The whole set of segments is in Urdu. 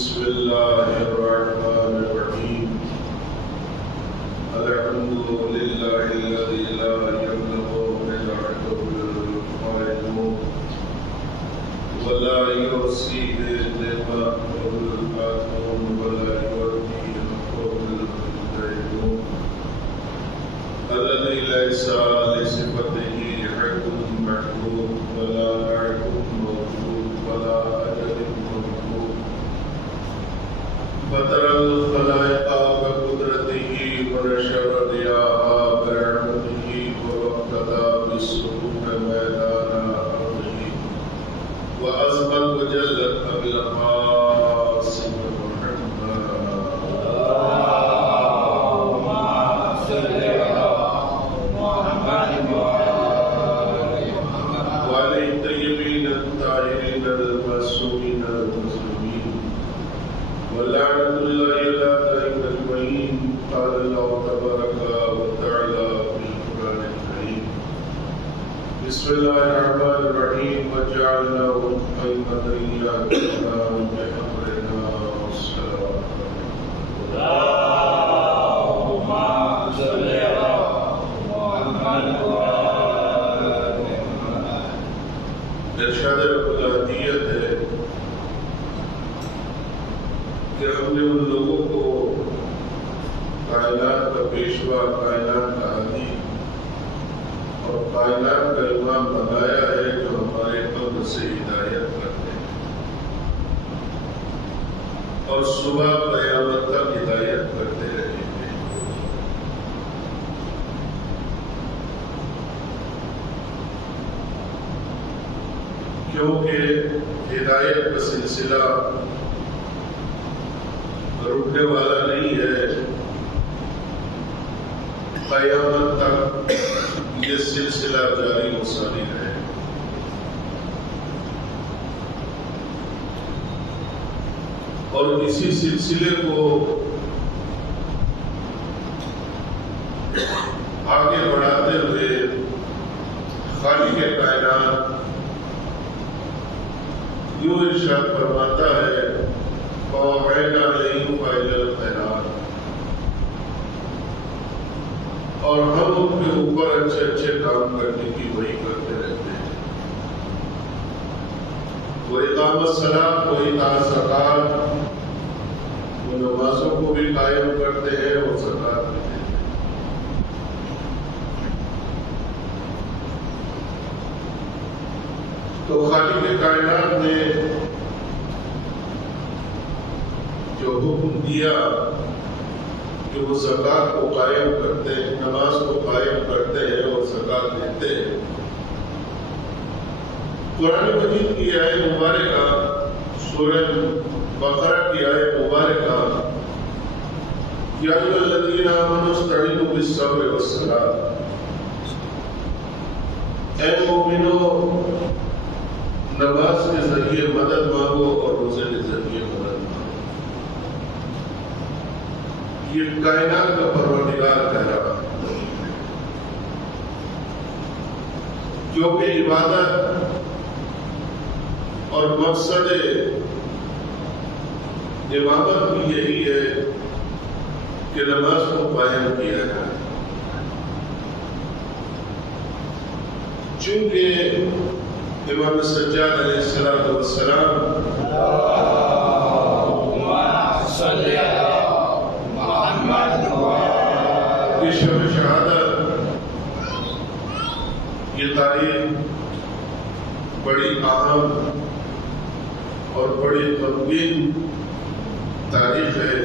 بسم الله الرحمن الرحيم الحمد لله الذي لا يملك من عدو القائم ولا يحصي نعمته الآتون ولا يؤتي حقه المنتهون الذي ليس لصفته حد محدود ولا عيب موجود ولا أجل موجود فترى الخلائق بقدرته ونشر ضياءها برحمته ووقتا بالسلوك ميدان أرضه وأزمت وجلت بالقاسم محمد اللهم صل على محمد وعلى الطيبين الطاهرين المعصومين المسلمين ولعنة الله على دائم أجمعين. قال الله تبارك وتعالى في القرآن الكريم بسم الله الرحمن الرحيم وجعلناهم أئمة يهدون بأمرنا والصلاة. اللهم صل على محمد ارشاد الہدیت ہے کہ ہم نے ان لوگوں کو کائنات کا پیشوا، کائنات کا ہادی اور کائنات کا امام بنایا ہے جو ہمارے قلب سے ہدایت کرتے ہیں اور صبح قیامت تک ہدایت کرتے رہیں گے. کیونکہ ہدایت کا سلسلہ رکنے والا نہیں ہے، قیامت تک یہ سلسلہ جاری و ساری ہے. اور اسی سلسلے کو آگے بڑھاتے ہوئے خالق کائنات یوں ارشاد فرماتا ہے وَأَوْحَيْنَا إِلَيْهِمْ فَعِلَ الْخَيْرَاتِ، اور ہم ان کے اوپر اچھے اچھے کام کرنے کی وحی کرتے رہتے ہیں. وَإِقَامَ الصَّلَاةِ وَإِيتَاءَ الزَّكَاةِ، وہ نمازوں کو بھی قائم کرتے ہیں اور زکوٰۃ بھی دیتے ہیں. تو خالق کائنات نے جو حکم دیا کہ وہ زکوٰۃ کو قائم کرتے ہیں، نماز کو قائم کرتے ہیں اور زکوٰۃ دیتے ہیں، قرآن مجید کی آیت مبارکہ سورہ بقرہ کی آیت مبارکہ یا ایھا الذین آمنوا استعینوا بالصبر والصلاۃ، اے مومنو نماز کے ذریعے مدد مانگو اور روزے کے ذریعے مدد مانگو. یہ کائنات کا پروردگار کہہ رہا ہے، کیونکہ عبادت اور مقصد امامت بھی یہی ہے کہ نماز کو قائم کیا جائے. چونکہ امام سجاد علیہ السلام اللهم صل على محمد کی شب شہادت، یہ تاریخ بڑی اہم اور بڑی غمگین تاریخ ہے،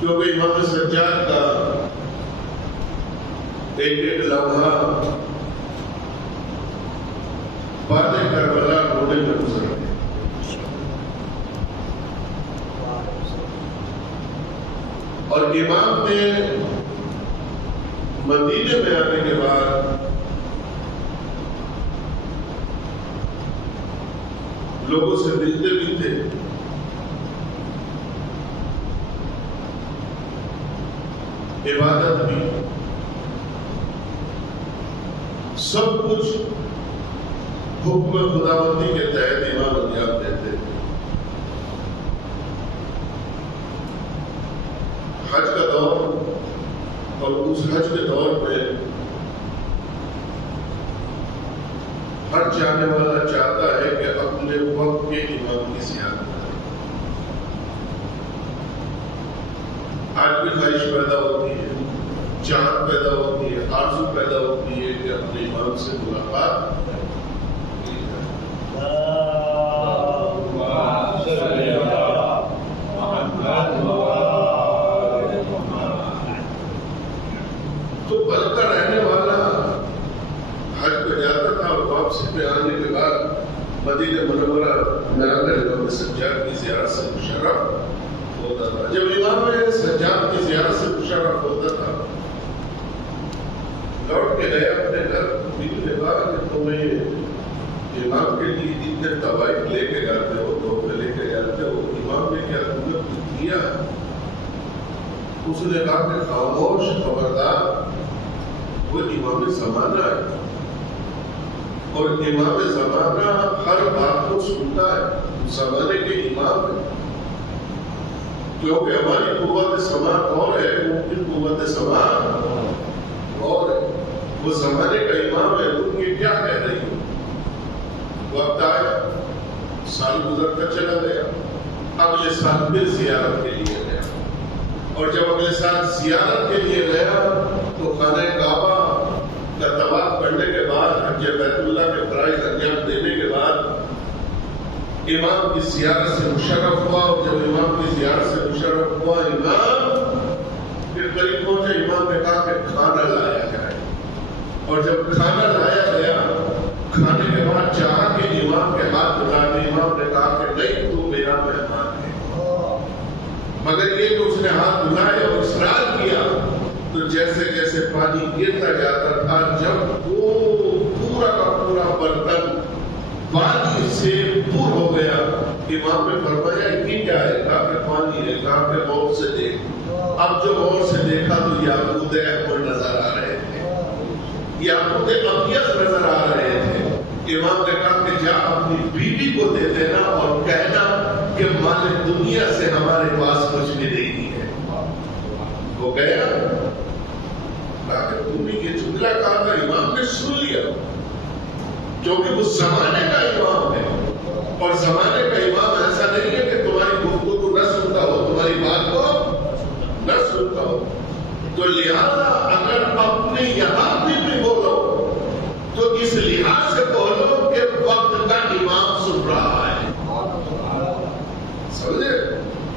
کیونکہ امام سجاد کا ایک ایک لمحہ بعد کربلا رونے میں گزر گئے. اور امام نے مدینے میں آنے کے بعد لوگوں سے ملتے بھی تھے، عبادت بھی، سب کچھ حکم خداوندی کے تحت امام انجام دیتے تھے. اور اس حج کے دور میں ہر جانے والا چاہتا ہے کہ اپنے وقت کے امام کی زیارت کرے. آج بھی خواہش پیدا ہوتی ہے، چاہت پیدا ہوتی ہے، آرزو پیدا ہوتی ہے کہ اپنے امام سے ملاقات کی جائے. تو بلکہ رہنے والا حج پہ جاتا تھا اور واپسی پہ آنے کے بعد مدینہ منورہ میں آ کر امام سجاد کی زیارت سے مشرف ہوتا تھا. جب امام سجاد کی زیارت سے مشرف ہوتا تھا، لوٹ کے گیا اپنے گھر، بیوی نے کہا کہ تمہیں امام کے لیے اتنے تحائف لے کے جاتے ہو، تحفے لے کے جاتے ہو، امام نے کیا تمہیں کچھ دیا؟ اس نے کہا کہ خاموش، خبردار، وہ امام زمانہ ہے اور امام زمانہ ہر بات کو سنتا ہے، زمانے کے امام ہے. کیونکہ ہماری قوت سماع اور ہے، ان کی قوت سماع اور ہے. وہ زمانے کا امام ہے، تم یہ کیا کہہ رہی ہو؟ وقت آیا، سال گزرتا چلا گیا، اگلے سال پھر زیارت کے لیے گیا، اور جب اگلے سال زیارت کے لیے گیا تو خانہ کعبہ کا طواف کرنے کے بعد، حج بیت اللہ کے فرائض انجام دینے کے بعد امام کی زیارت سے مشرف ہوا. اور جب امام کی زیارت سے مشرف ہوا، امام پھر قریب پہنچے. امام نے کہا کہ کھانا لایا جائے، اور جب کھانا لایا گیا، کھانے کے بعد چاہا کہ امام کے ہاتھ بلائے. امام نے کہا کہ نہیں، تو میرا مہمان ہے. مگر یہ کہ اس نے ہاتھ بلائے اور اصرار کیا تو جیسے جیسے پانی گرتا جاتا تھا، جب وہ پورا کا پورا برتن پانی سے پر ہو گیا، امام نے فرمایا یہ کیا ہے؟ کہا کہ پانی ہے. کہا کہ غور سے دیکھ. اب جو غور سے دیکھا تو یاقوت احمر نظر آ رہے تھے، یاقوت ابیض نظر آ رہے تھے. امام نے کہا کہ جا اپنی بیوی کو دے دینا اور کہنا کہ مال دنیا سے ہمارے پاس کچھ بھی نہیں ہے. وہ گیا، کہا کہ تم نے یہ جملہ کہا تھا، امام نے سن لیا، کیونکہ وہ زمانے کا امام ہے. اور زمانے کا امام ایسا نہیں ہے کہ تمہاری گفتگو کو نہ سنتا ہو، تمہاری بات کو نہ سنتا ہو. تو لہذا اگر اپنے یہاں بھی بولو تو اس لحاظ سے بولو کہ وقت کا امام سن رہا ہے. سمجھے؟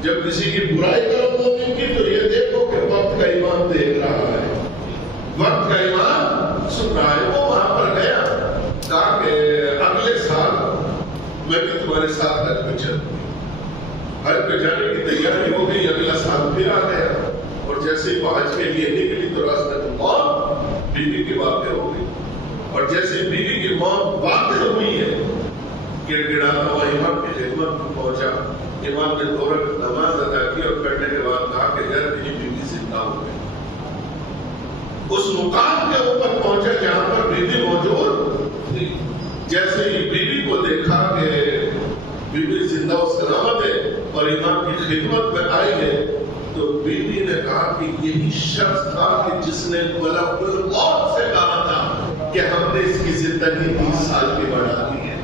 جب کسی کی برائی کرو مومن کی تو یہ دیکھو کہ وقت کا امام دیکھ رہا ہے، وقت کا امام سن رہا ہے. وہ وہاں پر گیا، کہا کہ اگلے سال میں بھی تمہارے ساتھ حج پہ چلوں. حج پہ جانے کی تیاری ہو گئی، اگلا سال پھر آ گیا، اور جیسے ہی وہ حج کے لیے نکلی تو راستے میں موت بیوی کی واقع ہو گئی. اور جیسے بیوی کی موت واقع ہوئی ہے، گڑ گڑاتا ہوا امام کی خدمت میں پہنچا. امام نے 2 رکعت نماز ادا کی اور کرنے کے بعد کہا کہ یار میری بیوی زندہ ہو گئی. اس مقام کے اوپر پہنچا جہاں پر بیوی موجود تھی. جیسے ہی بیوی کو دیکھا کہ بیوی زندہ و سلامت ہے اور امام کی خدمت میں آئی ہے، تو بیوی نے کہا کہ یہی شخص تھا کہ جس نے ملک الموت سے کہا تھا کہ ہم نے اس کی زندگی 30 سال کی بڑھا دی ہے،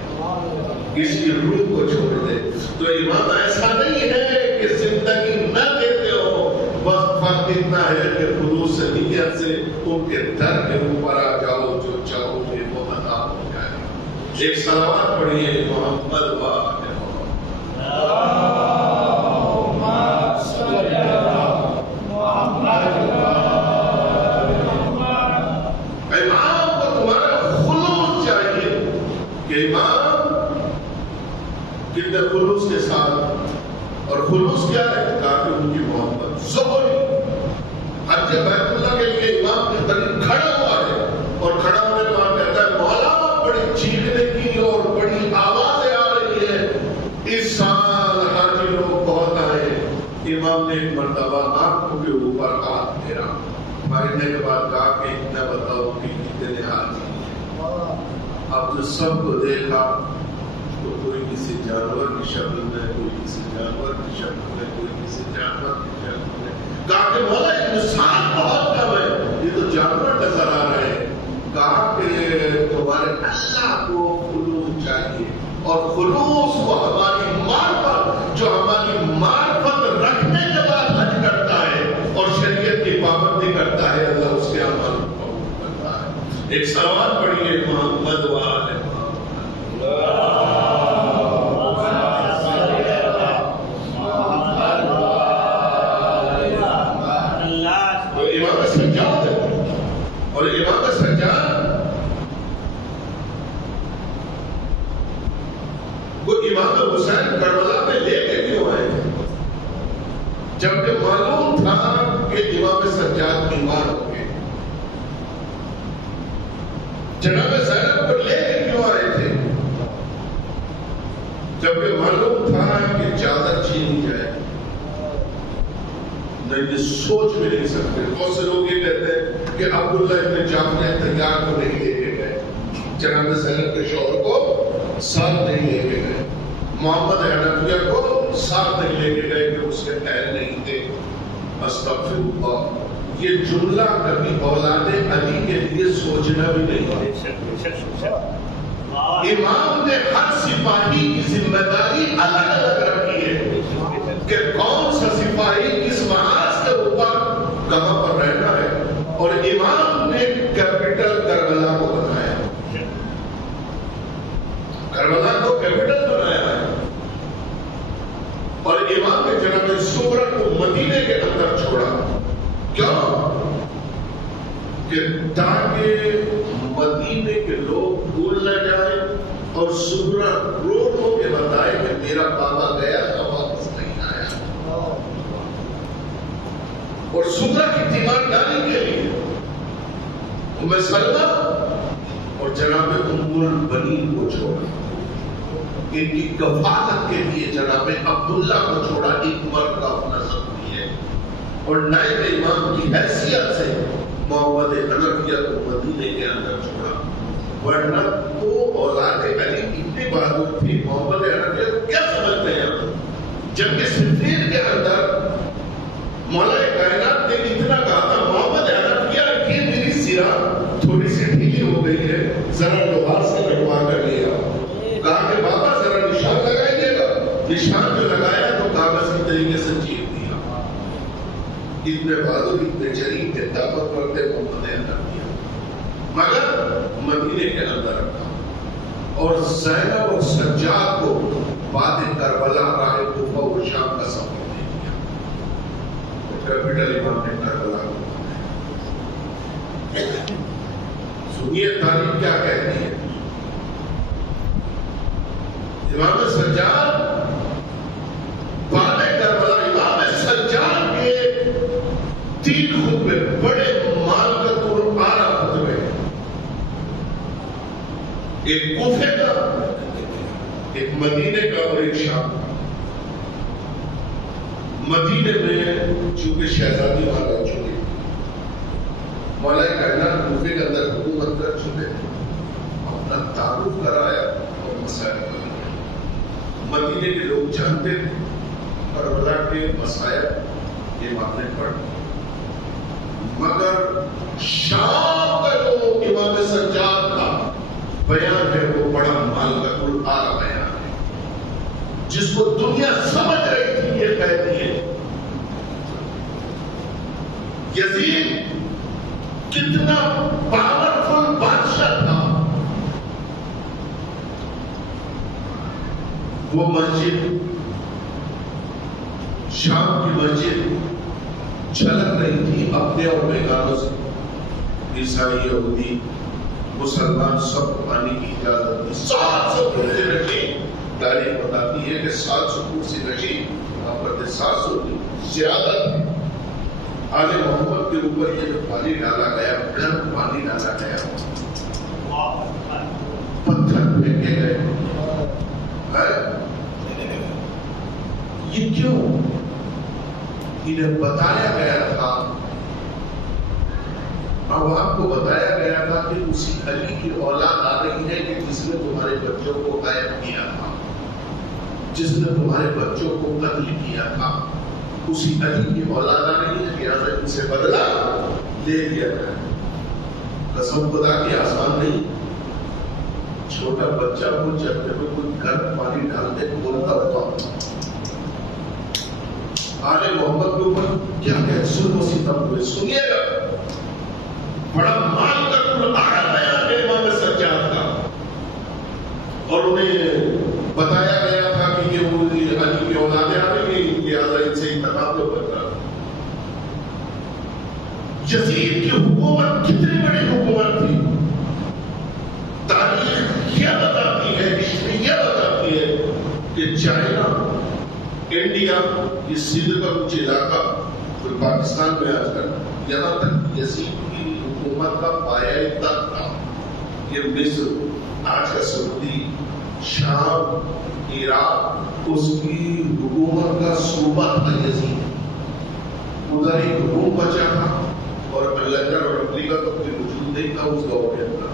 اس کی روح کو چھوڑ دے. تو امام ایسا نہیں ہے کہ زندگی نہ دیتے ہو، بس فرق اتنا ہے کہ خلوص نیت سے ان کے در کے اوپر آ جاؤ، جو چاہو گے وہ عطا ہو جائے. ایک صلوات پڑھیے محمد و آل امام کو تمہارا خلوص چاہیے کہ امام کتنے خلوص کے ساتھ. اور خلوص کیا ہے؟ تاکہ ان کی محبت ضروری. حج بیت اللہ کے لیے امام کے قریب کھڑا ہوا ہے، اور کھڑا ہونے کے بعد کہتا ہے مولا بڑی چیخنے کی اور بڑی آوازیں آ رہی ہیں، اس سال حاجی لوگ بہت آئے. امام نے ایک مرتبہ آنکھوں کے اوپر ہاتھ پھیرا، مارنے کے بعد کہا کہ اتنا بتاؤ کہ کتنے حاجی ہیں. اب جو سب کو دیکھا تو کوئی کسی جانور کی شکل میں، کوئی کسی جانور کی شکل میں، کوئی کسی جانور کی شکل میں. کہا کہ مولا انسان بہت کم ہے. ایک صلوات پڑھیے محمد وآل تو امام سجاد ہے، اور امام سجاد وہ امام حسین کربلا میں لے کے کیوں آئے تھے؟ جبکہ معلوم تھا کہ امام سجاد بیمار ہو گئے، جناب زینب کو لے کے کیوں آئے تھے؟ جبکہ معلوم تھا کہ چادر چھینی جائے۔ نہیں، یہ سوچ بھی نہیں سکتے۔ بہت سے لوگ یہ کہتے ہیں کہ عبداللہ ابن جعفر تیار کو نہیں لے کے گئے، جناب زینب کے شوہر کو ساتھ نہیں لے کے گئے، محمد حنفیہ کو ساتھ نہیں لے کے گئے کہ اس کے اہل نہیں تھے۔ استغفر اللہ، یہ جملہ کبھی اولاد علی کے لیے سوچنا بھی نہیں ہے۔ امام نے ہر سپاہی کی ذمہ داری الگ الگ رکھی ہے کہ کون سا سپاہی کس محاذ کے اوپر کہاں پر رہنا ہے، اور امام نے کیپٹل کربلا کو بنایا، کربلا کو کیپٹل بنایا ہے، اور امام نے جناب صغرا کو مدینے کے اندر چھوڑا۔ کیوں؟ کہ تاکہ مدینے کے لوگ بھول نہ جائیں اور صغرا رو رو کے بتائے کہ میرا بابا گیا تھا واپس نہیں آیا۔ اور صغرا کی تیمارداری کے لیے ام سلمہ اور جناب ام البنین کو چھوڑا، ان کی کفالت کے لیے جناب عبداللہ کو چھوڑا، ایک مرد کا اپنا ضروری ہے، اور نائب امام کی حیثیت سے محمد حنفیہ کو مدینے کے اندر چھوڑا۔ ورنہ تو اولاد علی اتنی بہادر تھی، محمد حنفیہ کو کیا سمجھتے ہیں؟ جنگ صفین کے اندر مولا کائنات نے اتنا کہا تھا محمد حنفیہ یہ میری سیرہ تھوڑی سی ڈھیلی ہو گئی ہے، ذرا لوہار سے کٹوا کر لیا۔ کہا کہ بابا ذرا نشان لگائیے گا، نشان جو لگایا تو کاغذ کی طریقے سے چیر دیا۔ اتنے بہادر، اتنے جریح، اتنے طاقتور تھے محمد حنفیہ، مگر مدینے کے اندر رکھا، اور زینب اور سجاد کو بعد کربلا راہ کوفہ و شام کا سفر دے دیا۔ کیپٹل امام نے کربلا کو سنیے تاریخ کیا کہتی ہے۔ امام سجاد بعد کربلا، امام سجاد کے 3 خطبے بڑے مالکت العارا خطبے، ایک کوفے کا، ایک مدینے کا اور ایک شام۔ مدینے میں چونکہ شہزادی وہاں رہ چکے، مولا کائنات کوفے کے اندر حکومت کر چکے، اپنا تعارف کرایا اور مسائل کر لیا۔ مدینے کے لوگ جانتے تھے کربلا کے مسائل امام نے پڑھ، مگر شام کا جو امام سجاد کا بیان ہے وہ بڑا مالکت العارا بیان ہے، جس کو دنیا سمجھ رہی تھی۔ یہ کہتی ہے یزید کتنا پاورفل بادشاہ تھا، وہ مسجد، شام کی مسجد چھلک رہی تھی اپنے اور بیگانوں سے، عیسائی یہودی مسلمان سب آنے کی اجازت دی۔ 700 کرسی نشین، تاریخ بتاتی ہے کہ 700 کرسی نشین، وہاں پر 700 زیادہ تھے۔ آل محمد کے اوپر یہ جو پانی ڈالا گیا، گرم پانی ڈالا گیا، پتھر پھینکے گئے، یہ کیوں؟ انہیں بتایا گیا تھا، عوام کو بتایا گیا تھا کہ اسی علی کی اولاد آ رہی ہے کہ جس نے تمہارے بچوں کو غائب کیا تھا، جس نے تمہارے بچوں کو قتل کیا تھا، اسی علی کی اولاد آ رہی ہے، لہٰذا ان سے بدلہ لے لیا جائے۔ قسم خدا کی آسان نہیں، چھوٹا بچہ کو جب جب کوئی گرم پانی ڈالتے بولتا ہوتا، آل محمد کے اوپر کیا کہ ظلم و ستم ہوئے۔ سنیے گا، بڑا مال کا آڑا بیان ہے امام سجاد کا، اور انہیں بتایا گیا تھا کہ یہ علی کی اولادیں آ رہی ہیں، لہٰذا ان سے انتخاب جو کرتا۔ یزید کی حکومت کتنی بڑی حکومت تھی، تاریخ یہ بتاتی ہے، ہسٹری یہ بتاتی ہے کہ چائنا، انڈیا، یہ سندھ کا کچھ علاقہ جو پاکستان میں آج کل، یہاں تک یزید کی حکومت کا پایہ تک تھا۔ یہ مصر، آج کا سعودی، شام، عراق، اس کی حکومت کا صوبہ تھا یزید، ادھر ہی روم بچا تھا، اور لندن اور امریکہ کا کوئی وجود نہیں تھا اس دور کے اندر۔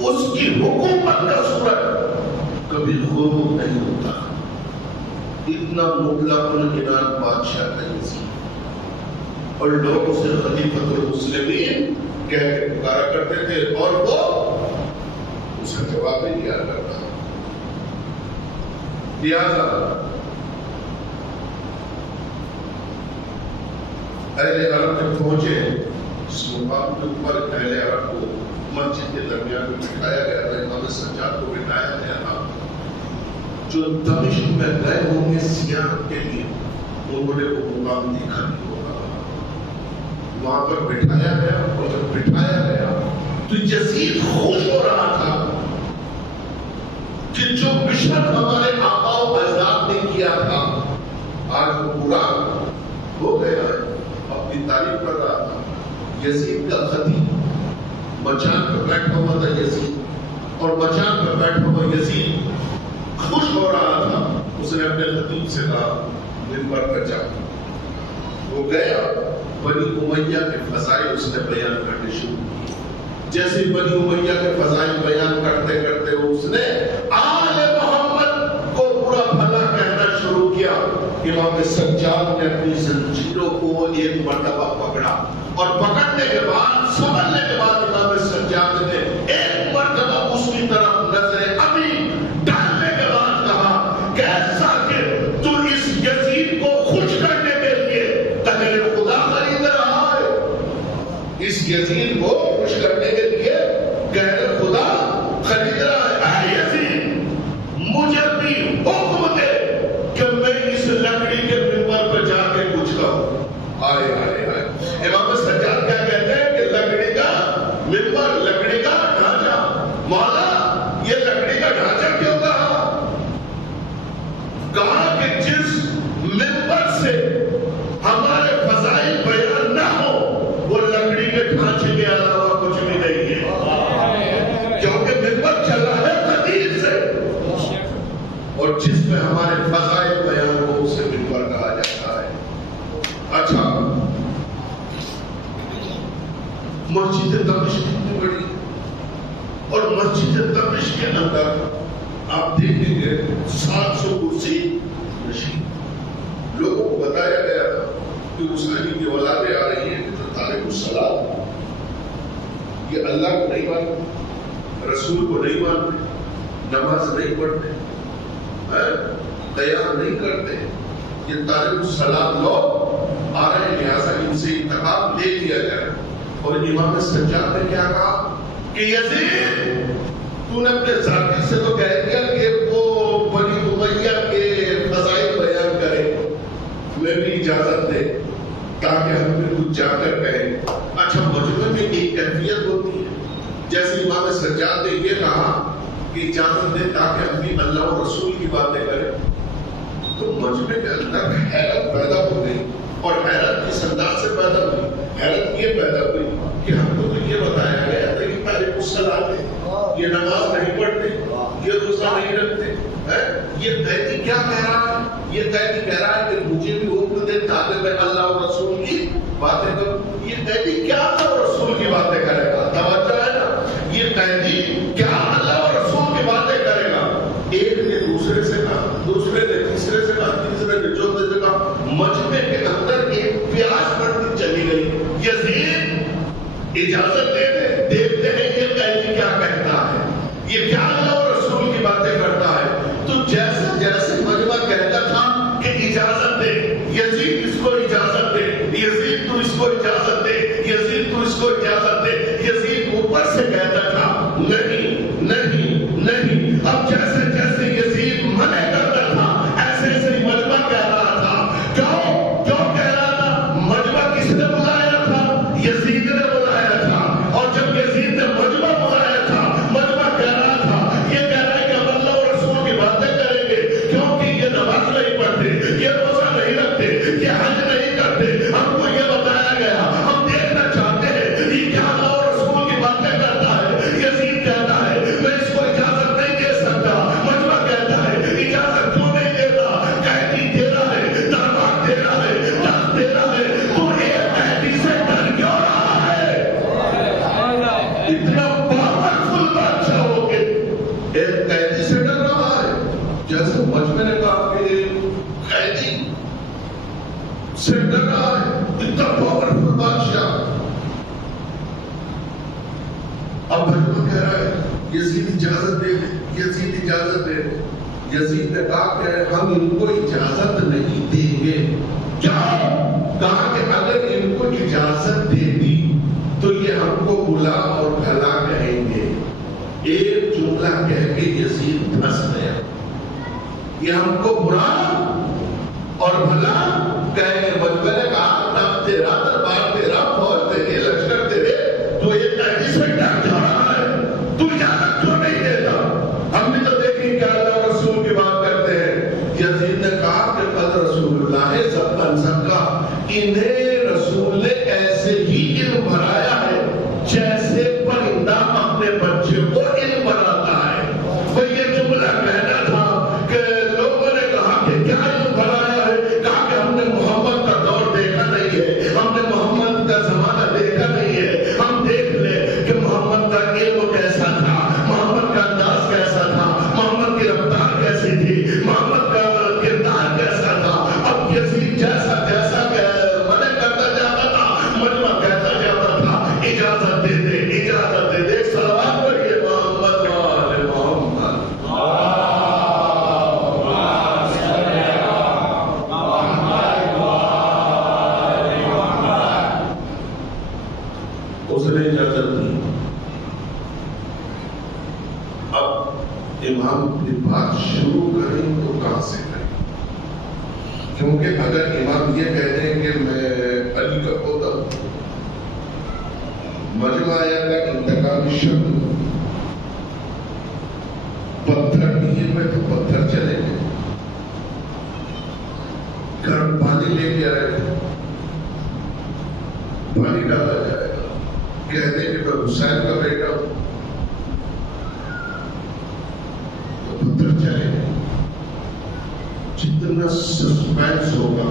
اس کی حکومت کا صورت کبھی غروب نہیں ہوتا، اتنا مطلق العنان بادشاہ تھا یزید، اور لوگ اسے خلیفۃ المسلمین کہہ کے پکارا کرتے تھے، اور وہ اس کا جواب نہیں دیا کرتا۔ لہذا اہل عرب جب پہنچے اس مقام کے اوپر، اہل عرب کو مسجد کے درمیان میں بٹھایا گیا تھا، امام سجاد کو بٹھایا گیا تھا۔ جو دمشق میں گئے ہوں گے سیاحت کے لیے، انہوں نے وہ مقام دیکھا نہیں ہوگا، وہاں پر بٹھایا گیا، اور جب بٹھایا گیا تو یزید خوش ہو رہا تھا کہ جو مشن ہمارے آباء و اجداد نے کیا تھا آج وہ پورا ہو گیا ہے، اپنی تعریف کر رہا تھا۔ یزید کا خطیب مچان پہ بیٹھا ہوا تھا یزید، اور مچان پہ بیٹھا ہوا یزید خوش ہو رہا تھا۔ اس نے اپنے خطیب سے کہا منبر پر جا، وہ گیا، بنی امیہ کے فضائل اس نے بیان کرنے شروع کیے۔ جیسے بنی امیہ کے فضائل بیان کرتے کرتے اس نے آل محمد کو برا بھلا کہنا شروع کیا۔ امام سجاد نے اپنی زنجیروں کو ایک مرتبہ پکڑا، اور پکڑنے کے بعد، سنبھلنے کے بعد امام سجاد نے ایک مرتبہ اس کی طرف نظر ابھی ڈالنے کے بعد کہا کہ ایسا کہ تو اس یزید کو خوش کرنے کے لیے تہل خدا خرید رہا ہے، اس یزید کو خوش کرنے کے لیے غیر خدا خرید رہا ہے۔ اے یزید، مجھے بھی حکم دے کہ میں اس لکڑی کے منبر پہ جا کے کچھ کہوں۔ آئے آئے آئے، امام سجاد کیا کہتے ہیں کہ لکڑی کا منبر، لکڑی کا ڈھانچہ، مولا یہ لکڑی کا ڈھانچہ کیوں کہا؟ کہا کہ جس منبر سے ہمارے فضائل بیان نہ ہو وہ لکڑی کے ڈھانچے کے علاوہ کچھ بھی نہیں ہے، کیونکہ منبر چلا ہے قدیم سے، اور جس میں ہمارے فضائل بیان ہو اسے منبر کہا جاتا ہے۔ اچھا، مسجد دمشق کتنی بڑی، اور مسجد دمشق کے اندر آپ دیکھیں گے 700 کرسی نشین۔ لوگوں کو بتایا گیا تھا کہ اس علی کی اولادیں آ رہی ہیں جو طالب الصلاۃ، یہ اللہ کو نہیں مانتے، رسول کو نہیں مانتے، نماز نہیں پڑھتے، قیام نہیں کرتے، یہ طالب الصلاۃ لوگ آ رہے ہیں، لہٰذا ان سے انتخاب لے لیا جائے۔ اور امام سجاد نے کیا کہا کہ یزید، تو نے اپنے ذاتی سے تو کہہ دیا کہ وہ بنی امیہ کے فضائل بیان کرے، میں بھی اجازت دے تاکہ ہم بھی کچھ جا کر کہیں۔ اچھا، مجمع میں ایک کیفیت ہوتی ہے، جیسے امام سجاد نے یہ کہا کہ اجازت دے تاکہ ہم بھی اللہ اور رسول کی باتیں کریں، تو مجمع کے اندر حیرت پیدا ہو گئی، اور حیرت کس انداز سے پیدا ہوئی؟ حیرت یہ پیدا ہوئی کہ ہم کو تو یہ بتایا گیا تھا کہ طالب الصلاۃ ہے، یہ نماز نہیں پڑھتے، یہ روزہ نہیں رکھتے، یہ قیدی کیا کہہ رہا ہے؟ یہ قیدی کہہ رہا ہے کہ مجھے بھی حکم دے تاکہ میں اللہ اور رسول کی باتیں کروں۔ یہ قیدی کیا اللہ اور رسول کی باتیں کرے گا؟ توجہ ہے نا، یہ قیدی کیا اللہ اور رسول کی باتیں کرے گا؟ ایک نے دوسرے سے کہا، دوسرے نے تیسرے سے کہا، تیسرے نے چوتھے سے کہا، مجمع کے اندر ایک پیاس بڑھتی چلی گئی۔ یزید اجازت دے دے، دیکھتے ہیں یہ قیدی کیا کہتا ہے، یہ کیا اللہ اور رسول کی باتیں کرتا ہے۔ تو جیسے جیسے مجمع کہتا تھا کہ اجازت دے، یزید اس کو اجازت دے، یزید تو اس کو اجازت دے، یزید تو اس اب جیسے جیسے یزید منع کرتا تھا ایسے ایسے ہی مجمع کہہ رہا تھا. کیوں کہہ رہا تھا؟ مجمع کس نے بلایا تھا؟ یزید نے بلایا تھا. اور جب یزید نے مجمع بلایا تھا مجمع کہہ رہا تھا یہ کہہ رہا ہے کہ ہم اللہ اور رسول کی باتیں کریں گے کیونکہ یہ نماز نہیں پڑھتے, یہ روزہ نہیں رکھتے, یہ حج نہیں کرتے. ہم کو یہ بتایا گیا, ہم دیکھنا چاہتے ہیں یہ کیا اللہ اور رسول کی باتیں کرتا ہے. یزید کہتا ہے میں اس کو اجازت نہیں دے سکتا. مجمع کہتا ہے اجازت کیوں نہیں دیتا؟ قیدی تیرا ہے, دربار تیرا ہے, تخت تیرا ہے, تو ایک قیدی سے ڈر کیوں رہا ہے؟ اتنا پاورفل بادشاہ ہو کے ایک قیدی سے ڈر رہا ہے. جیسے مجمع نے کہا کہ قیدی سے ڈر رہا ہے, اتنا پاورفل بادشاہ. اب مجمع کہہ رہا ہے یزید اجازت دے دے, یزید اجازت دے دے. یزید نے کہا کہ ہم ان کو اجازت نہیں دیں گے. کیا کہا کہ اگر ان کو اجازت دے دی تو یہ ہم کو بلا اور بھلا کہیں گے. ایک جملہ کہہ کے یزید پھنس گیا. یہ ہم کو برا اور بھلا کہیں گے. مجمع نے کہا تب تیرا, دربار تیرا, فوج تیری, لشکر تیرے, تو ایک قیدی سے ڈر کیوں رہا ہے؟ تو اجازت کیوں نہیں دیتا؟ ہم نے تو دیکھی کہ اللہ رسول کی بات کرتے ہیں. یزید نے کہا کہ قد رسول اللہ زبان زکا, انہیں رسول نے ایسے ہی علم بھرایا ہے جیسے پرندہ اپنے بچے کو علم بھراتا ہے. وہ یہ جملہ کہنا تھا کہ لوگوں نے کہا کہ کیا علم بھرایا ہے؟ کہا کہ ہم نے محمد کا دور دیکھا نہیں ہے, ہم نے محمد کا زمانہ دیکھا نہیں ہے. ہم دیکھ لیں کہ محمد کا علم کیسا تھا, محمد کا انداز کیسا تھا, محمد کی رفتار کیسی تھی, محمد کا کردار کیسا تھا. اب یزید جیسا جیسا منع کرتا جاتا تھا مجمع کہتا جاتا تھا اجازت دے دے, اجازت دے دے. صلوات پڑھیے محمد وآل محمد. اس نے اجازت دی. اب امام کی بات شروع کریں تو کہاں سے کریں؟ کیونکہ اگر امام یہ کہتے ہیں کہ میں علی کا پوتا ہوں, مجمع کا انتقامی شکل پتھر دیے میں تو پتھر چلے گئے. گرم پانی لے کے آئے تھے, پانی ڈالا جائے گا. کہتے کہ میں حسین کا بیٹا ہوں تو پتھر چلے گئے. جتنا سسپینس ہوگا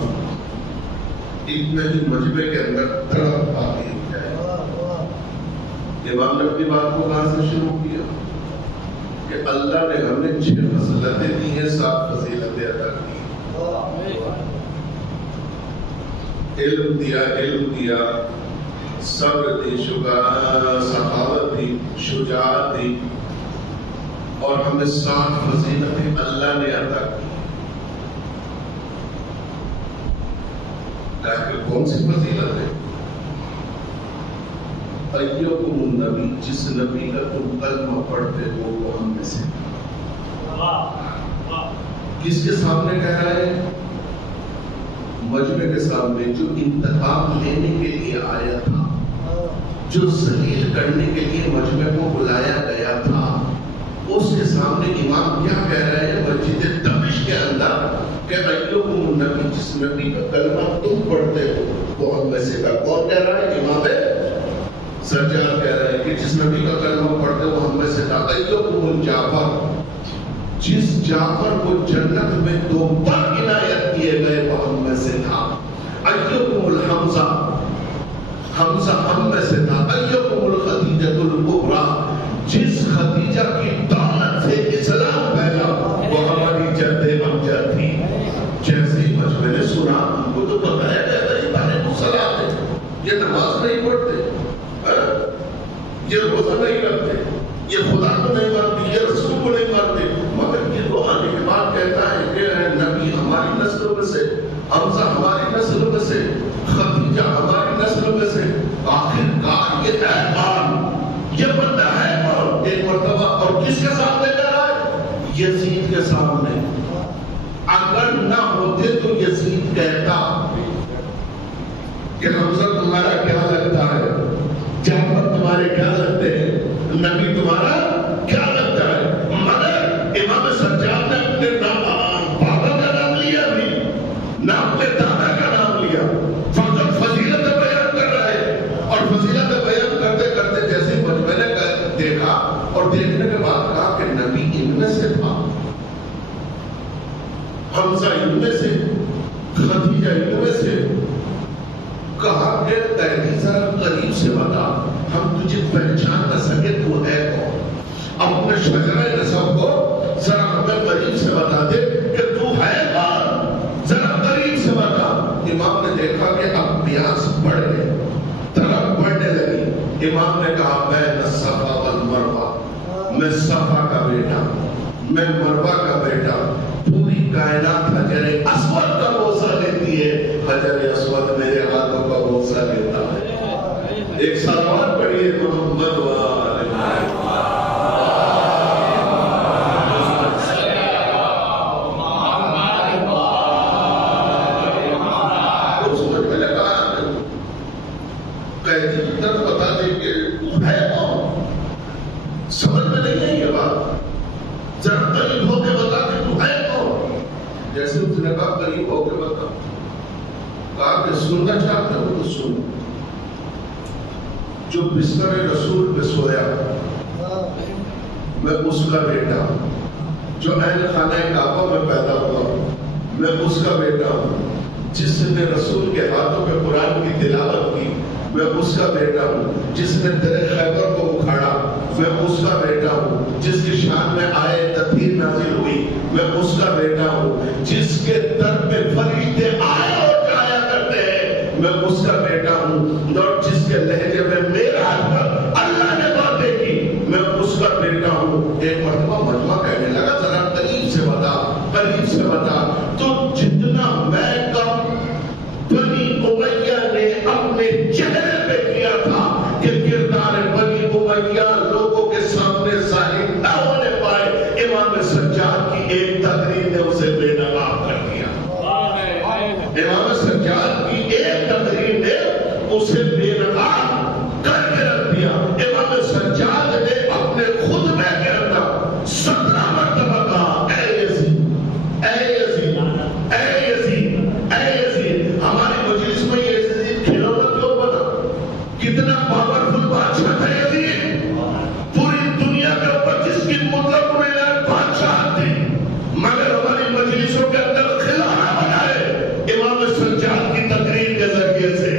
اتنا ہی مجمع کے اندر تڑپ آتی جائے گا. امام نے اپنی بات کو کہاں سے شروع کیا کہ اللہ نے ہمیں 6 فضیلتیں دی ہیں, 7 فضیلتیں عطا کی. علم دیا, علم دیا, صبر دی, سخاوت دی, شجاعت دی, اور ہمیں 7 فضیلتیں اللہ نے عطا کی. کون سی فضیلت ہے؟ ایکم النبی, جس نبی کا تم کلمہ پڑھتے ہو وہ ہم میں سے. کس کے سامنے کہہ رہا ہے؟ مجمع کے سامنے, جو انتقام لینے کے لیے آیا تھا, جو ذلیل کرنے کے لیے مجمع کو بلایا گیا تھا, اس کے سامنے امام کیا کہہ رہے ہیں مسجد دمشق کے اندر کہ ایکم النبی, جس نبی کا کلمہ تم پڑھتے ہو وہ ہم میں سے تھا. کون کہہ رہا ہے؟ امام سجاد کہہ رہے ہیں کہ جس نبی کا کلمہ پڑھتے وہ ہم میں سے تھا. ایکم الجعفر, جس جعفر کو جنت میں 2 بار عنایت کیے گئے وہ ہم میں سے تھا. ایکم الحمزہ, حمزہ ہم میں سے تھا. ایکم الخدیجہ الکبریٰ, جس خدیجہ کی دولت سے اسلام پھیلا وہ ہماری جد امجد تھی. جیسے ہی مجمع نے سنا, ہم کو تو بتایا گیا تھا یہ تاریخ الصلاۃ ہے, یہ نماز نہیں پڑھتے, یہ روزہ نہیں رکھتے, یہ خدا کو نہیں مانتے, یہ رسول کو نہیں مانتے, مگر یہ تو آنے کے بعد کہتا ہے کہ نبی ہماری نسل میں سے, حمزہ ہماری نسل میں سے, خدیجہ ہماری نسل میں سے. آخر کار یہ احکام, یہ بندہ ہے. اور ایک مرتبہ اور کس کے سامنے کہہ رہا ہے؟ یزید کے سامنے. اگر نہ ہوتے تو یزید کہتا کہ حمزہ تمہارا کیا لگتا ہے, جعفر تمہارے کیا لگتے ہیں, نبی تمہارا کیا لگتا ہے. مگر امام سجاد نے اپنے بابا کا نام لیا بھی نہ اپنے دادا کا نام لیا, فقط فضیلت بیان کر رہے. اور فضیلت بیان کرتے کرتے جیسے میں نے دیکھا اور دیکھنے کے بعد کہا کہ نبی ان میں سے تھا, حمزہ ان میں سے, خدیجہ ان میں سے. کہا کہ تیری ذرا قریب سے بتا, ہم تجھے پہچان نہ سکے تو ہے کون. اپنے شجرہ نسب کو ذرا ہمیں قریب سے بتا دے کہ تو ہے کون, ذرا قریب سے بتا. امام نے دیکھا کہ اب پیاس بڑھ گئے, طلب بڑھنے لگی. امام نے کہا میں صفا والمروہ, میں صفا کا بیٹا, میں مروہ کا بیٹا. پوری کائنات حجر اسود کا بوسہ لیتی ہے, حجر اسود میرے ہاتھوں کا بوسہ لیتا ہے. ایک سلوات پڑھیے محمد وآل محمد. بتا دیں کہ ہے کون, سمجھ میں نہیں ہے یہ بات. ذرا قریب ہو کے بتا کہ تو ہے کون. جیسے اس نے کہا قریب ہو کے بتا, کہا کہ سننا چاہتے ہو تو سن. جو بستر رسول پہ سویا میں اس کا بیٹا ہوں, جو عین خانہ کعبہ میں پیدا ہوا میں اس کا بیٹا ہوں, جس نے رسول کے ہاتھوں پہ قرآن کی تلاوت کی میں اس کا بیٹا ہوں, جس نے درے خیبر کو اکھاڑا میں اس کا بیٹا ہوں, جس کی شان میں آئے تطہیر نازل ہوئی میں اس کا بیٹا ہوں, جس کے در پہ فرشتے آئے اور جایا کرتے ہیں میں اس کا بیٹا ہوں, اور جس کے لہجے میں میرا اللہ نے باتیں کی میں اس کا بیٹا ہوں. ایک مرتبہ مجمع کہنے لگا ذرا قریب سے بتا, قریب سے بتا. تو جتنا میں کم بنی امیہ نے اپنے چہرے پہ کیا تھا کہ کردار بنی امیہ لوگوں کے سامنے ظاہر نہ ہونے پائے, امام سجاد کی ایک تقریر نے اسے بے نقاب کر دیا. امام سجاد کی ایک تقریر نے اسے بے نقاب کر کے رکھ دیا. امام سجاد نے اپنے خطبے کے اندر 17 مرتبہ کہا اے یزید, اے یزید, اے یزید, اے یزید. ہماری مجلس میں یہ یزید کھلونا کیوں بنا, کتنا پاورفل بادشاہ تھا یزید, پوری دنیا کے اوپر جس کی مطلق اعلان بادشاہ تھی, مگر ہماری مجلسوں کے اندر کھلونا بنائے امام سجاد کی تقریر کے ذریعے سے.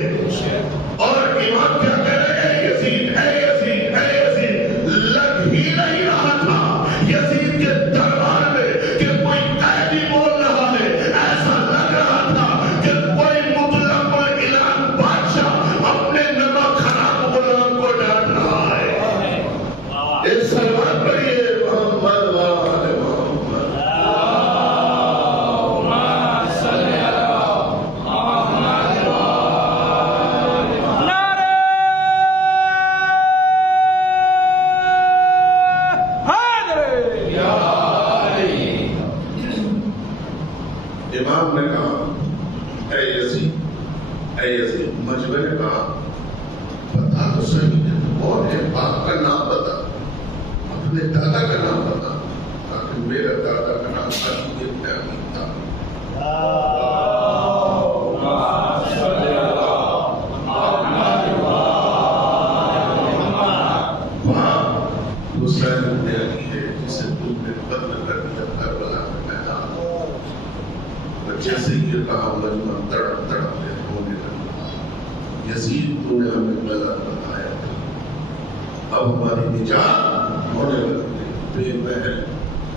اور امام کیا کہہ رہے ہیں, یزید, اے یزید, اے یزید. لگ ہی نہیں رہا تھا یزید کے دربار میں کہ کوئی قیدی بول رہا ہے, ایسا لگ رہا تھا کہ کوئی مطلق اعلان بادشاہ اپنے نمک خراب غلام کو ڈانٹ رہا ہے. اس سلوات پڑھیے محمد وآل محمد. امام نے کہا اے یزید, اے یزید. مجمع نے کہا بتا تو صحیح ہے کون ہے, باپ کا نام بتا, اپنے دادا کا نام بتا. تاکہ میرا دادا کا نام علی ابن ابی طالب. وہاں حسین ابن علی ہے جسے تم نے قتل کر دیا کربلا میں میدان. جیسے یہ کہا مجمع تڑپ تڑپ کے ہونے لگا. یزید تو نے ہمیں غلط بتایا تھا, اب ہماری نجات ہونے لگی. بے محل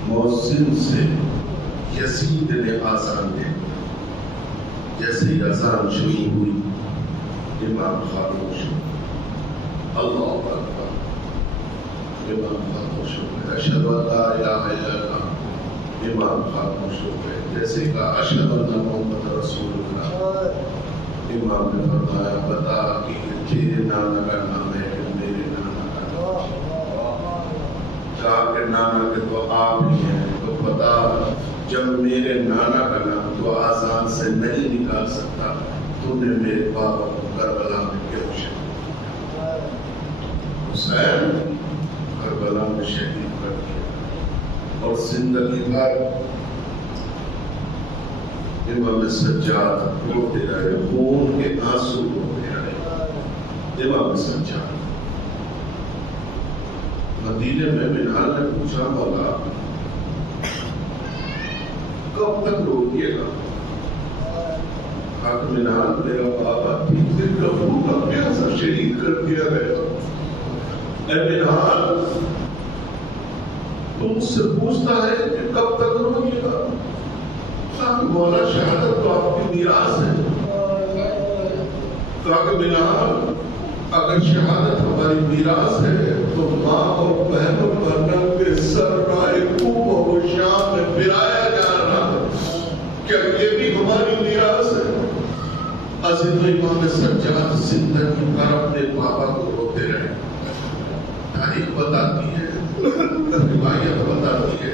مؤذن سے یزید نے آزان دے. جیسے ہی آزان شروع ہوئی امام خاموش ہو. اللہ اکبر. امام خاموش ہو گئے. اشہد ان لا الہ الا اللہ. امام خاموش ہو گئے. جیسے کہا اشہد ان محمد رسول اللہ. امام نے فرمایا بتا کہ یہ تیرے نانا کا نام ہے کہ میرے نانا کا نام ہے. کہا کہ نانا کے تو آپ ہی ہیں, تو جب میرے نانا کا نام تو آزان سے نہیں نکال سکتا، تو نے میرے بابا کو کربلا میں کیوں شہید؟ حسین کربلا میں شہید کر دیا، اور زندگی بھر امام سجاد روتے رہے، خون کے آنسو روتے رہے۔ امام سجاد مدینے میں بلال نے پوچھا، مولا کب تک روکیے گا؟ کہا کہ بلال میرا بابا ٹھیک سے کبو کا پیاسا شہید کر دیا گیا، اے بلال تم سے پوچھتا ہے کہ کب تک روکیے گا؟ کہا کہ مولا شہادت تو آپ کی میراث ہے۔ کہا کہ بلال اگر شہادت ہماری میراث ہے تو ماں اور بہنوں پر ننگ کے سر رائے کوفہ و شام میں پھرایا جا رہا ہے، کیا یہ بھی ہماری میراث ہے؟ عزیز امام سجاد زندگی بھر اپنے بابا کو روتے رہے۔ تاریخ بتاتی ہے، روایت بتاتی ہے،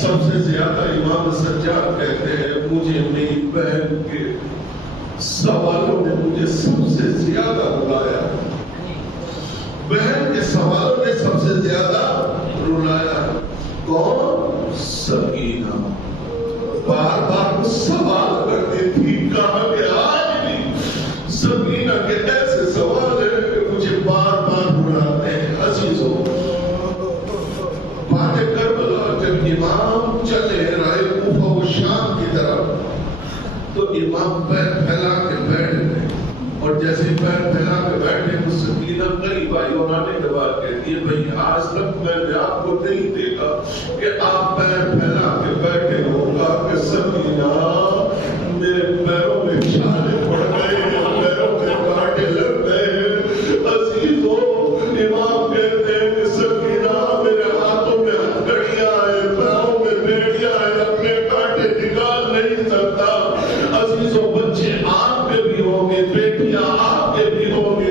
سب سے زیادہ امام سجاد کہتے ہیں مجھے میری بہن کے سوالوں نے مجھے سب سے زیادہ رلایا، بہن کے سوالوں نے سب سے زیادہ رلایا۔ کون؟ سکینہ بار بار سوال کرتی تھی، کہا کہ آج بھی سکینہ کے ایسے سوال ہیں کہ مجھے بار بار رلاتے ہیں۔ عزیزوں بعد کربلا جب امام چلے رائے کوفہ و شام کی طرف تو امام پیر پھیلا کے بیٹھ گئے، اور جیسے پیر پھیلا کے بیٹھے تو سکینہ قریب آئی اور آنے کے بعد کہتی ہے بھئی آج تک میں نے آپ کو نہیں دیکھا کہ آپ پیر پھیلا کے بیٹھے ہو۔ کہا کہ سکینہ میرے پیروں میں چھالے پڑ گئے، پیروں میں کانٹے لگ گئے۔ عزیزوں امام کہتے ہیں کہ سکینہ میرے ہاتھوں میں ہتھکڑیاں ہیں، پیروں میں بیڑیاں ہیں، اپنے کانٹے نکال نہیں سکتا۔ عزیزوں بچے آپ کے بھی ہوں گے، بیٹیاں آپ کے بھی ہوں گے،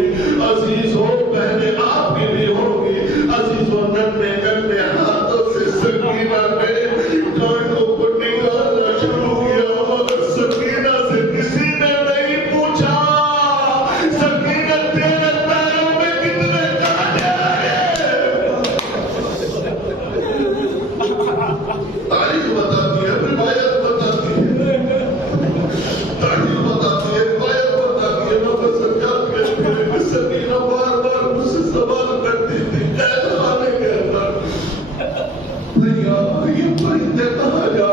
عزیزوں بہنیں آپ کی بھی ہوں گی۔ عزیزوں ننھے ننھے ہاتھوں سے سکینہ نے کانٹوں کو نکالنا شروع کیا، مگر سکینہ سے کسی نے نہیں پوچھا سکینہ تیرے پیروں میں کتنے کانٹے ہیں؟ تاریخ بتاتی ہے، روایت بتاتی ہے، تاریخ بتاتی ہے، روایت بتاتی ہے۔ امام سجاد کہتے ہیں کہ سکینہ بار بار مجھ سے سوال کرتی تھی قید خانے کے اندر، بھیا یہ پرندے کہاں جا